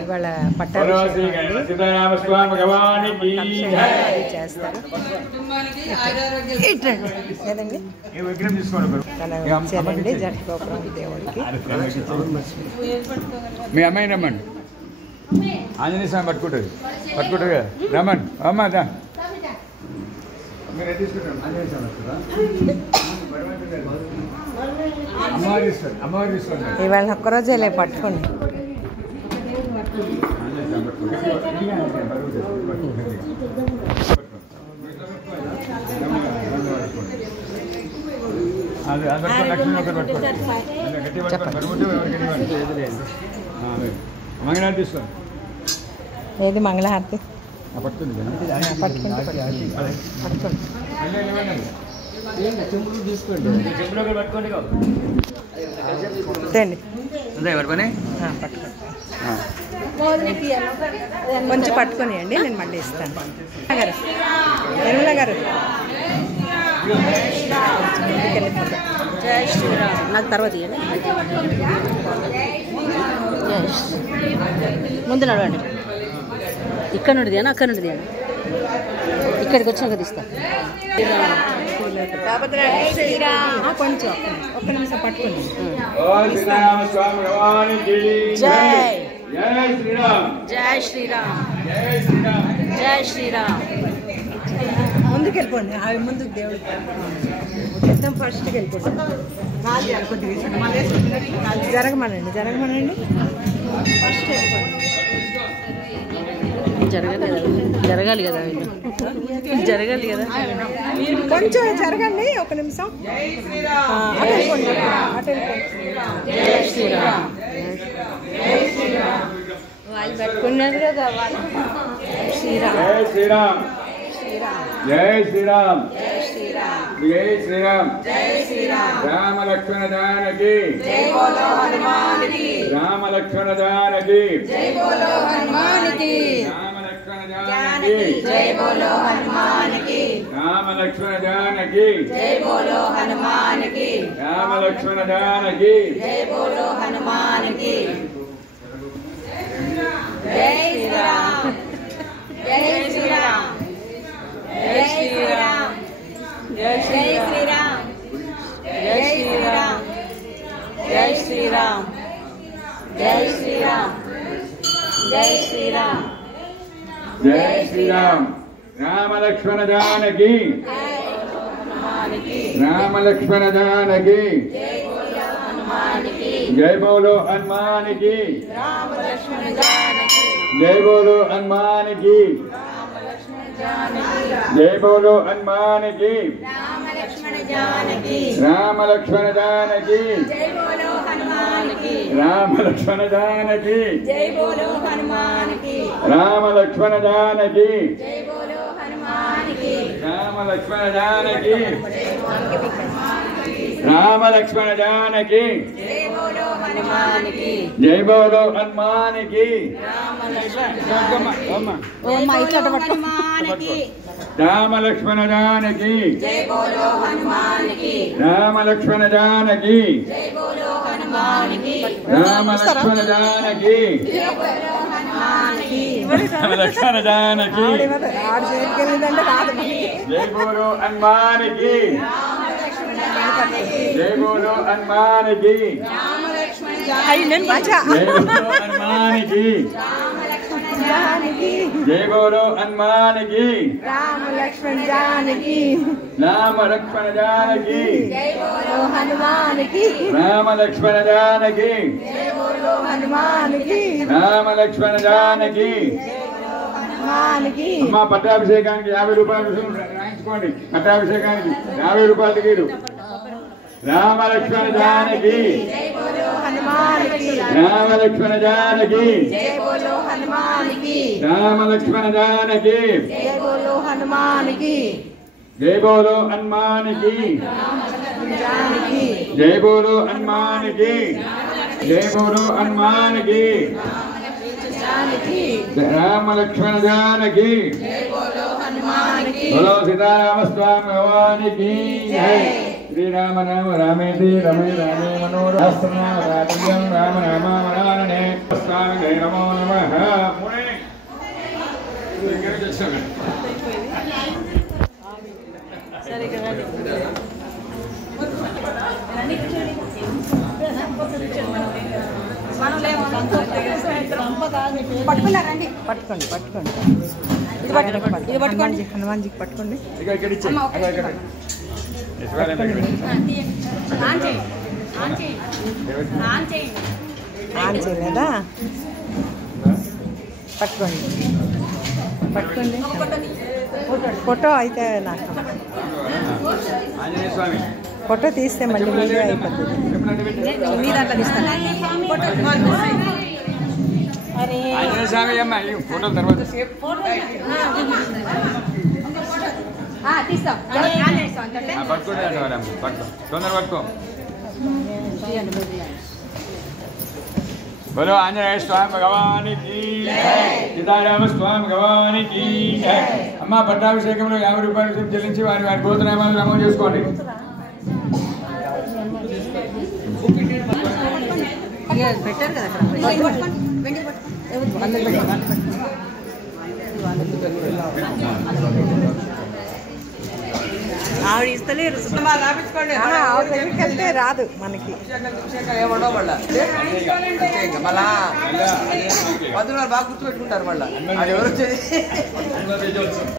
ఇవాళ పట్టాభిషేకం చేస్తారు లేదండి ఇచ్చారండి జటగోపురం దేవుడికి. మీ అమ్మాయి రమ్మని ఆంజనేయ స్వామి పట్టుకుంటుంది కదా రమ్మన్ అమ్మ అమ్మవారు తీసుకోండి ఇవాళ ఒక్కరోజే పట్టుకోండి. మంగళహారతి తీసుకోండి. ఏది మంగళహారతి పట్టుకుంది కొంచెం పట్టుకొనియండి, నేను మళ్ళీ ఇస్తాను. నిర్మల గారు జై శ్రీరామ్ నాకు తర్వాత ఇవ్వండి. ముందు నడవండి. ఇక్కడ నుండి తీయను, అక్కడ నుండి తీయను. ఇక్కడికి వచ్చాక తీస్తా. కొంచెం ఒక్క నిమిషం పట్టుకోండి. జై జై శ్రీరామ్ జై శ్రీరామ్. ముందుకు వెళ్ళిపోండి, అవి ముందుకు దేవుడు మొత్తం ఫస్ట్కి వెళ్ళిపోండి. జరగమనండి ఫస్ట్ వెళ్ళిపోండి. జరగాలి కదా కొంచెం జరగండి, ఒక నిమిషం వాళ్ళు పెట్టుకున్నారు కదా. శ్రీరామ్ జై శ్రీరామ్ జై శ్రీరామ్ రామ లక్ష్మణ జానకి రామ లక్ష్మణ జానకి రామ లక్ష్మణ జానకి రామ లక్ష్మణ జానకి రామ లక్ష్మణ జానకి జై శ్రీరామ్ జై శ్రీరామ్ జై శ్రీరామ్ జై శ్రీరామ్ జై శ్రీరామ్ జై శ్రీరామ్ జై శ్రీరామ్ జై శ్రీరామ్ జై శ్రీరామ్ రామ లక్ష్మణ జానకి రామ లక్ష్మణ జానకి జై బోలో హనుమాన్ కి జై బోలో హనుమాన్ కి జై బోలో హనుమాన్ కి రామ లక్ష్మణ జానకి రామ లక్ష్మణ జానకి రామ లక్ష్మణ జానకి రామ లక్ష్మణ జానకి రామ లక్ష్మణ జానకి జై బోలో హనుమాన్ కి రామ లక్ష్మణ జానకి రామ లక్ష్మణ జానకి రామ లక్ష్మణ జానకి లక్ష్మణ జానకి జై బోలో హనుమాన్ కి జై బోలో హనుమాన్ కి జై బోలో హనుమాన్ కి జై బోలో హనుమాన్ కి రామ లక్ష్మణ జానకి రామ లక్ష్మణ జానకి జై బోలో హనుమాన్ కి రామ లక్ష్మణ జానకి జై బోలో హనుమాన్ కి రామ లక్ష్మణ జానకి అమ్మ పట్టాభిషేకానికి 50 రూపాయలు రాయించుకోండి. పట్టాభిషేకానికి 50 రూపాయలు టికెట్. రామ లక్ష్మణ జానకి రామ లక్ష్మణ జానకి రామ లక్ష్మణ జానకి జై బోలో హనుమాన్ కి జై బోలో హనుమాన్ కి జై బోలో హనుమాన్ కి జై బోలో హనుమాన్ కి రామ లక్ష్మణ జానకి బోలో సీతారామ స్వామి భగవాన్ కి జై. శ్రీరామ రామ రామేతి రమే రామే మనోరమ రామ రామ రామావరణే స్వామి నమో నమః. సరే ఇక్కడ రండి. పట్టుకోండి పట్టుకోండి. ఇది పట్టుకోండి. హనుమాన్జీకి పట్టుకోండి. ఆన్ చేయలేదా? పట్టుకోండి పట్టుకోండి. ఫోటో అయితే నాకు ఫోటో తీస్తే మళ్ళీ వీడియో అయిపోతుంది. మీ దాంట్లో తీస్తాను. స్వామి అమ్మ ఫోటో తర్వాత పట్టుకో తొందర పట్టుకో. बोलो आंजनेय स्वामी भगवान की सीताराम स्वामी भगवान की అమ్మ పట్టాభిషేకంలో 50 రూపాయలు చెల్లించి వారి వారి గోత్రనామాలు నమోదు చేసుకోండి. పెట్టారు కదా ఆవిడ ఇస్తలేరు. ఆవిడ దగ్గరికి వెళ్తే రాదు మనకి. ఏమన్నా మళ్ళా మళ్ళా 10 బాగా గుర్తుపెట్టుకుంటారు మళ్ళా. అది ఎవరు వచ్చేది